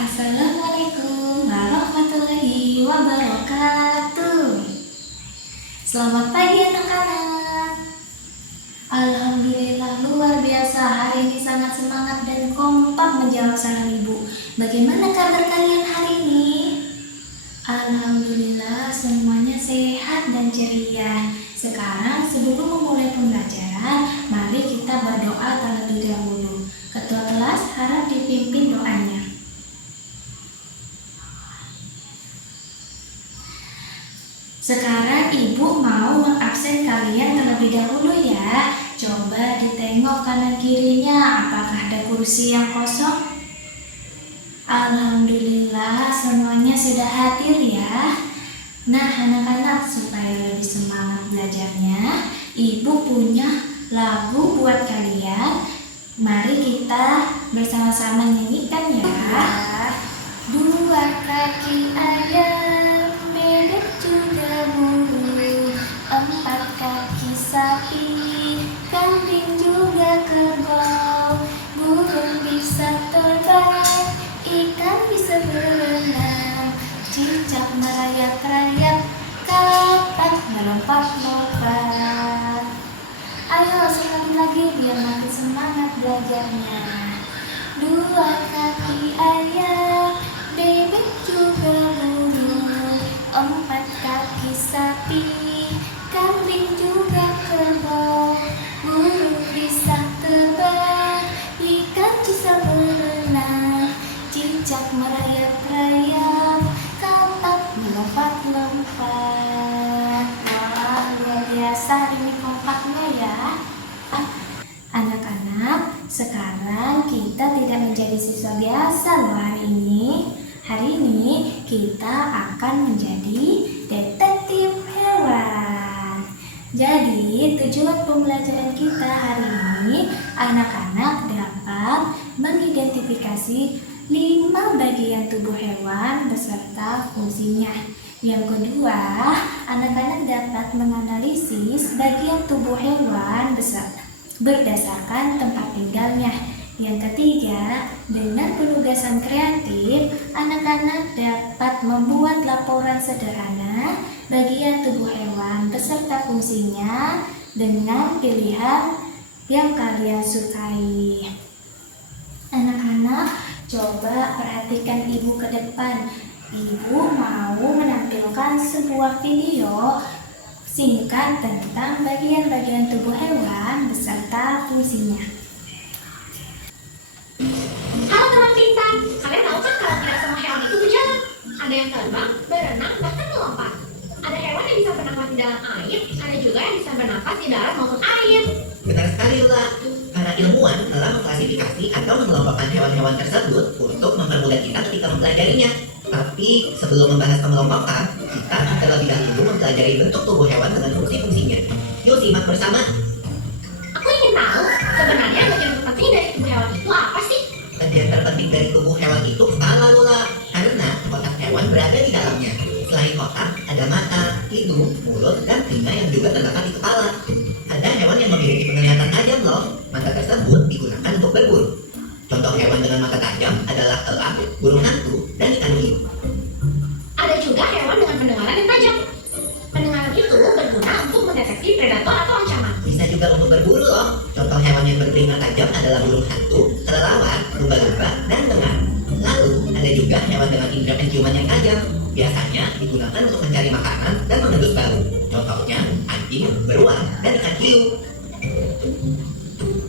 Assalamualaikum warahmatullahi wabarakatuh. Selamat pagi anak-anak. Alhamdulillah luar biasa, hari ini sangat semangat dan kompak menjawab salam ibu. Bagaimana kabar kalian hari ini? Alhamdulillah semuanya sehat dan ceria. Sekarang sebelum memulai pembelajaran, mari kita berdoa terlebih dahulu. Ketua kelas harap dipimpin doanya. Sekarang ibu mau mengabsen kalian terlebih dahulu ya. Coba ditengok kanan kirinya, apakah ada kursi yang kosong? Alhamdulillah semuanya sudah hadir ya. Nah anak-anak, supaya lebih semangat belajarnya, ibu punya lagu buat kalian. Mari kita bersama-sama nyanyikan ya. Dua kaki ayam, bebek juga burung, empat kaki sapi, kambing juga kerbau, burung bisa terbang, ikan bisa berenang, cicak merayap-rayap, katak melompat-lompat. Ayo sekali lagi biar makin semangat belajarnya. Dua kaki ayam, bebek juga burung, empat kaki sapi, kambing juga kerbau, burung bisa terbang, ikan bisa berenang, cicak merayap-rayap, katak melompat-lompat. Wah, luar biasa ini kompaknya ya. Anak-anak, sekarang kita tidak menjadi siswa biasa loh hari ini. Hari ini kita akan menjadi detektif hewan. Jadi tujuan pembelajaran kita hari ini, anak-anak dapat mengidentifikasi 5 bagian tubuh hewan beserta fungsinya. Yang kedua, anak-anak dapat menganalisis bagian tubuh hewan berdasarkan tempat tinggalnya. Yang ketiga, dengan penugasan kreatif, anak-anak dapat membuat laporan sederhana bagian tubuh hewan beserta fungsinya dengan pilihan yang kalian sukai. Anak-anak, coba perhatikan ibu ke depan. Ibu mau menampilkan sebuah video singkat tentang bagian-bagian tubuh hewan beserta fungsinya. Halo teman pintar, kalian tahu kan kalau tidak semua hewan itu berjalan? Ada yang terbang, berenang, bahkan melompat. Ada hewan yang bisa bernafas di dalam air, ada juga yang bisa bernafas di darat maupun air. Benar sekali, Lula. Para ilmuwan telah mengklasifikasi atau mengelompokkan hewan-hewan tersebut untuk mempermudah kita ketika mempelajarinya. Tapi sebelum membahas pengelompokan, kita akan terlebih dahulu mempelajari bentuk tubuh hewan dengan fungsi-fungsinya. Yuk simak bersama. Aku ingin tahu, sebenarnya bagian terpenting dari tubuh hewan itu apa sih? Bagian terpenting dari tubuh hewan itu kepala, Lula. Karena otak hewan berada di dalamnya. Selain otak, ada mata, hidung, mulut, dan telinga yang juga terdapat di kepala. Ada hewan yang memiliki penglihatan tajam loh. Mata tersebut digunakan untuk berburu. Contoh hewan dengan mata tajam adalah elang, burung hantu, dan ikan hiu. Ada juga hewan dengan pendengaran yang tajam. Pendengaran itu berguna untuk mendeteksi predator atau ancaman. Bisa juga untuk berburu loh. Contoh hewan yang bertelinga tajam adalah burung hantu, kelelawar, lumba-lumba, dan lengan. Lalu, ada juga hewan dengan indera penciuman yang tajam. Biasanya digunakan untuk mencari makanan dan mengendus bau. Contohnya anjing, beruang, dan ikan hiu.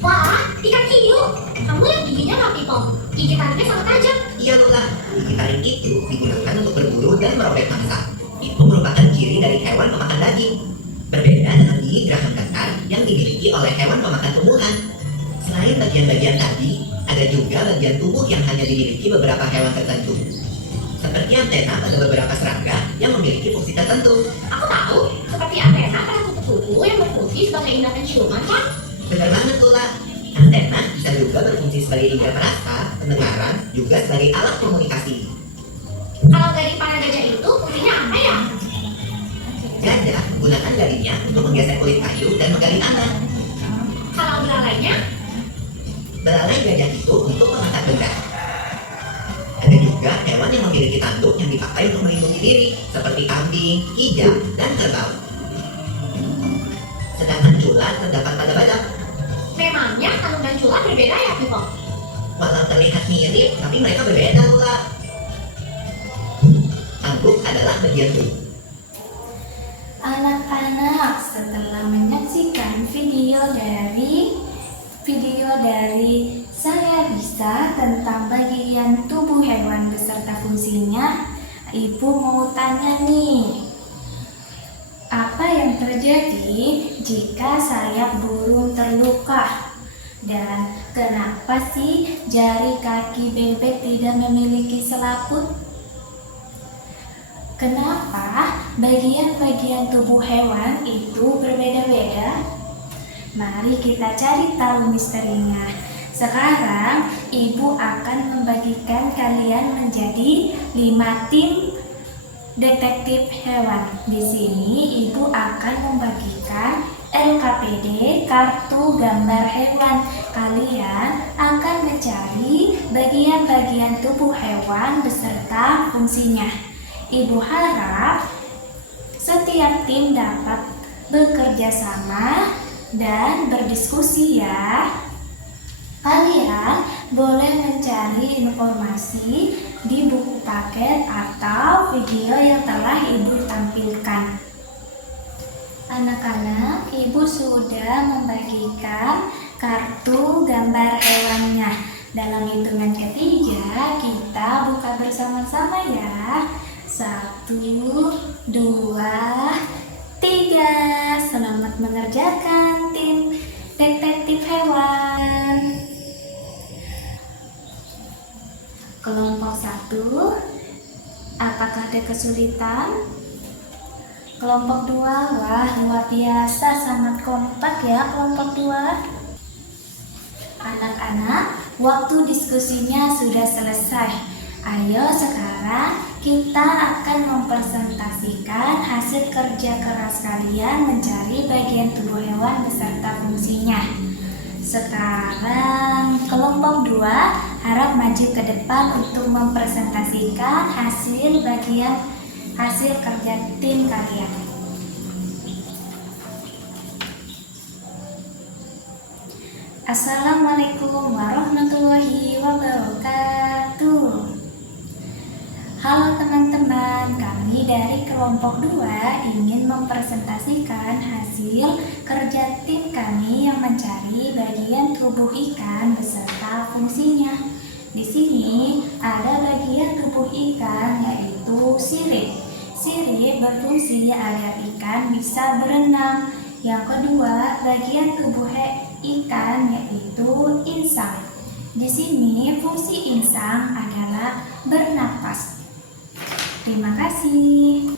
Wah, ikan hiu! Kamu yang giginya rapi kok. Gigi taringnya sangat tajam. Iya, Lula. Gigi taring itu digunakan untuk berburu dan merobek mangsa. Itu merupakan ciri dari hewan pemakan daging. Berbeda dengan gigi geraham datar yang dimiliki oleh hewan pemakan tumbuhan. Selain bagian-bagian tadi, ada juga bagian tubuh yang hanya dimiliki beberapa hewan tertentu. Seperti antena pada beberapa serangga yang memiliki fungsi tertentu. Aku tahu, seperti antena pada kupu-kupu yang berfungsi sebagai indera penciuman kan? Benar banget, Lula. Antena bisa juga berfungsi sebagai indera perasa, pendengaran, juga sebagai alat komunikasi. Kalau dari para gajah itu fungsinya apa ya? Gajah menggunakan jarinya untuk menggesek kulit kayu dan menggali tanah. Kalau belalainya? Belalai gajah itu untuk mengangkat benda. Ada juga hewan yang memiliki tanduk yang dipakai untuk melindungi diri, seperti kambing, kijang, dan kerbau. Sedangkan cula terdapat pada badak. Memangnya tanduk dan cula berbeda ya, Pipo? Walau terlihat mirip, tapi mereka berbeda pula. Tanduk adalah bagian tubuh. Anak-anak, setelah menyaksikan video dari Saya Bisa tentang bagian tubuh hewan beserta fungsinya, Ibu mau tanya nih, apa yang terjadi jika sayap burung terluka? Dan kenapa sih jari kaki bebek tidak memiliki selaput? Kenapa bagian-bagian tubuh hewan itu berbeda-beda? Mari kita cari tahu misterinya. Sekarang Ibu akan membagikan kalian menjadi 5 tim detektif hewan. Di sini Ibu akan membagikan LKPD, kartu gambar hewan. Kalian akan mencari bagian-bagian tubuh hewan beserta fungsinya. Ibu harap setiap tim dapat bekerja sama dan berdiskusi ya. Kalian boleh mencari informasi di buku paket atau video yang telah Ibu tampilkan. Anak-anak, Ibu sudah membagikan kartu gambar hewannya. Dalam hitungan ketiga, kita buka bersama-sama ya. 1, 2, 3. Selamat mengerjakan tim detektif hewan. Kelompok 1, apakah ada kesulitan? Kelompok 2, wah luar biasa, sangat kompak ya kelompok 2. Anak-anak, waktu diskusinya sudah selesai. Ayo sekarang kita akan mempresentasikan hasil kerja keras kalian mencari bagian tubuh hewan beserta fungsinya. Sekarang kelompok 2 harap maju ke depan untuk mempresentasikan hasil kerja tim kalian. Assalamualaikum warahmatullahi wabarakatuh. Halo teman-teman, kami dari kelompok 2 ingin mempresentasikan hasil kerja tim kami yang mencari bagian tubuh ikan beserta fungsinya. Di sini ada bagian tubuh ikan yaitu sirip. Sirip berfungsi agar ikan bisa berenang. Yang kedua, bagian tubuh ikan yaitu insang. Di sini fungsi insang adalah bernapas. Terima kasih.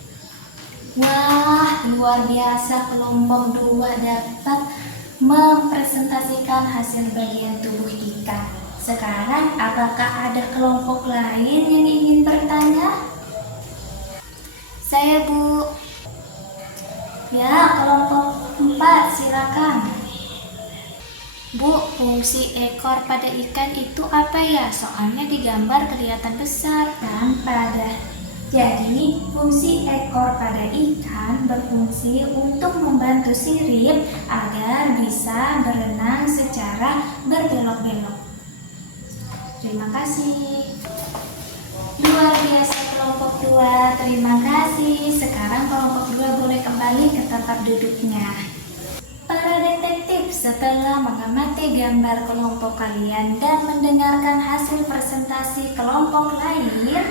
Wah, luar biasa kelompok 2 dapat mempresentasikan hasil bagian tubuh ikan. Sekarang apakah ada kelompok lain yang ingin bertanya? Saya Bu. Ya, kelompok 4 silakan. Bu, fungsi ekor pada ikan itu apa ya? Soalnya di gambar kelihatan besar kan pada. Jadi, fungsi ekor pada ikan berfungsi untuk membantu sirip agar bisa berenang secara berbelok-belok. Terima kasih. Luar biasa kelompok 2, terima kasih. Sekarang kelompok 2 boleh kembali ke tempat duduknya. Para detektif, setelah mengamati gambar kelompok kalian dan mendengarkan hasil presentasi kelompok lain,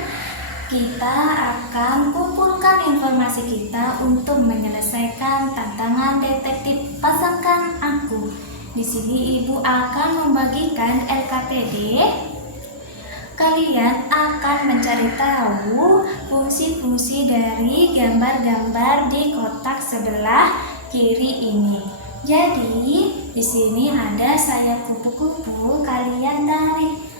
kita akan kumpulkan informasi kita untuk menyelesaikan tantangan detektif Pasangkan Aku. Di sini Ibu akan membagikan LKPD. Kalian akan mencari tahu fungsi-fungsi dari gambar-gambar di kotak sebelah kiri ini. Jadi, di sini ada sayap kupu-kupu, kalian tarik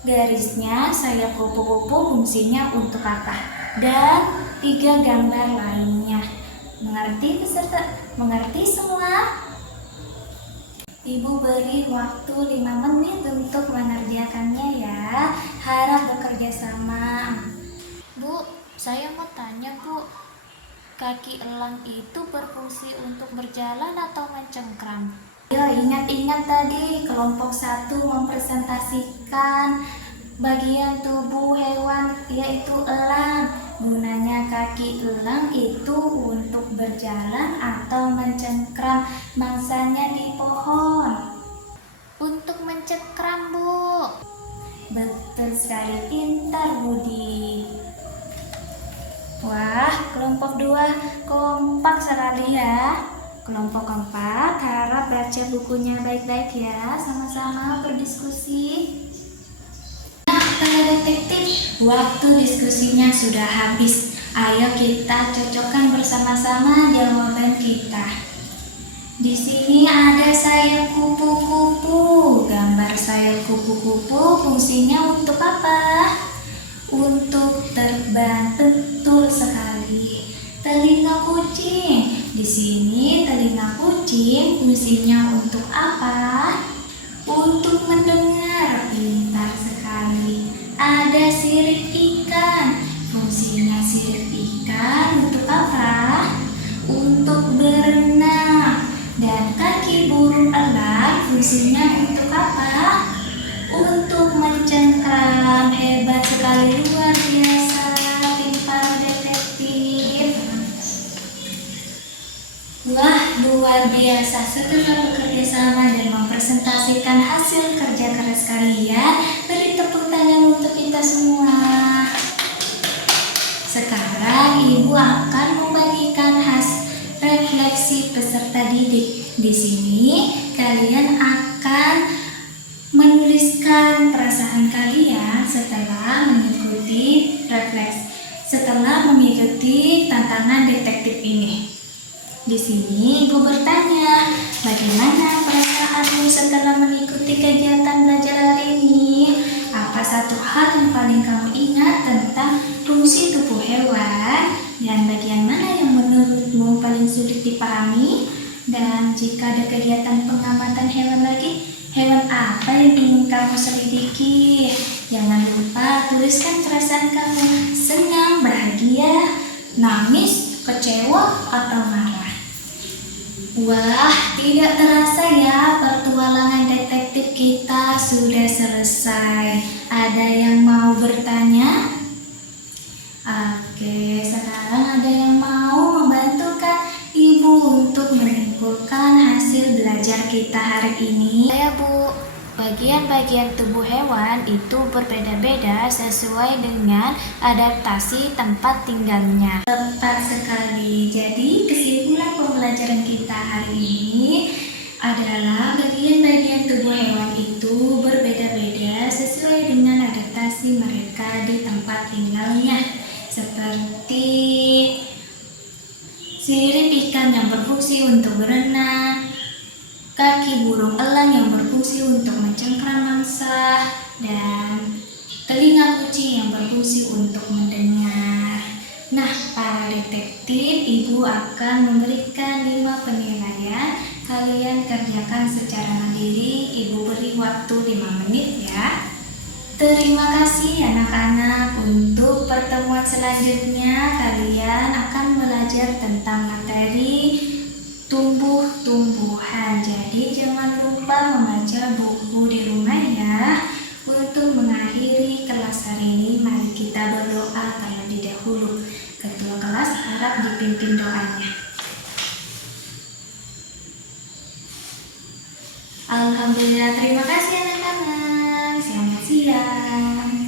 garisnya, sayap kupu-kupu fungsinya untuk apa? Dan 3 gambar lainnya. Mengerti peserta? Mengerti semua? Ibu beri waktu 5 menit untuk mengerjakannya ya. harap bekerja sama. Bu, saya mau tanya Bu, kaki elang itu berfungsi untuk berjalan atau mencengkram? Yo, ingat-ingat tadi kelompok 1 mempresentasikan bagian tubuh hewan yaitu elang. Gunanya kaki elang itu untuk berjalan atau mencengkram mangsanya di pohon. Untuk mencengkram, Bu. Betul sekali, pintar Budi. Wah, kelompok 2 kompak sekali ya. Kelompok 4 harap baca bukunya baik-baik ya, sama-sama berdiskusi. Nah, para detektif, waktu diskusinya sudah habis. Ayo kita cocokkan bersama-sama jawaban kita. Di sini ada sayap kupu-kupu. Gambar sayap kupu-kupu fungsinya untuk apa? Untuk terbang, betul sekali. Telinga kucing. Di sini telinga kucing fungsinya untuk apa? Untuk mendengar. Pintar sekali. Ada sirip ikan. Fungsinya sirip ikan untuk apa? Untuk berenang. Dan kaki burung elang fungsinya untuk apa? Untuk mencengkram. Hebat sekali, luar biasa tim para detektif. Wah, luar biasa. Setelah bekerja sama dan mempresentasikan hasil kerja keras kalian, beri tepuk tangan untuk kita semua. Sekarang Ibu akan membagikan hasil refleksi peserta didik. Di sini kalian akan menuliskan perasaan kalian setelah mengikuti tantangan detektif ini. Di sini Ibu bertanya, bagaimana perasaanmu setelah mengikuti kegiatan belajar hari ini? Apa satu hal yang paling kamu ingat tentang fungsi tubuh hewan? Dan bagian mana yang menurutmu paling sulit dipahami? Dan jika ada kegiatan pengamatan hewan lagi, hewan apa yang ingin kamu selidiki? Jangan lupa tuliskan perasaan kamu, senang, bahagia, nangis, kecewa, atau marah. Wah, tidak terasa ya, petualangan detektif kita sudah selesai. Ada yang mau bertanya? Oke, sekarang ada yang mau membantukan Ibu untuk menyimpulkan hasil belajar kita hari ini? Ya Bu, bagian-bagian tubuh hewan itu berbeda-beda sesuai dengan adaptasi tempat tinggalnya. Tepat sekali. Jadi kesimpulan pembelajaran kita hari ini adalah bagian-bagian tubuh hewan itu berbeda-beda sesuai dengan adaptasi mereka di tempat tinggalnya. Seperti sirip ikan yang berfungsi untuk berenang, kaki burung elang yang berfungsi untuk mencengkram mangsa, dan telinga kucing yang berfungsi untuk mendengar. Nah, para detektif, Ibu akan memberikan 5 penilaian. Kalian kerjakan secara mandiri. Ibu beri waktu 5 menit ya. Terima kasih anak-anak. Untuk pertemuan selanjutnya kalian akan belajar tentang materi tumbuh-tumbuhan. Jadi jangan lupa membaca buku di rumah ya. Untuk mengakhiri kelas hari ini, mari kita berdoa terlebih dahulu. Ketua kelas harap dipimpin doanya. Alhamdulillah, terima kasih anak-anak. Selamat siang.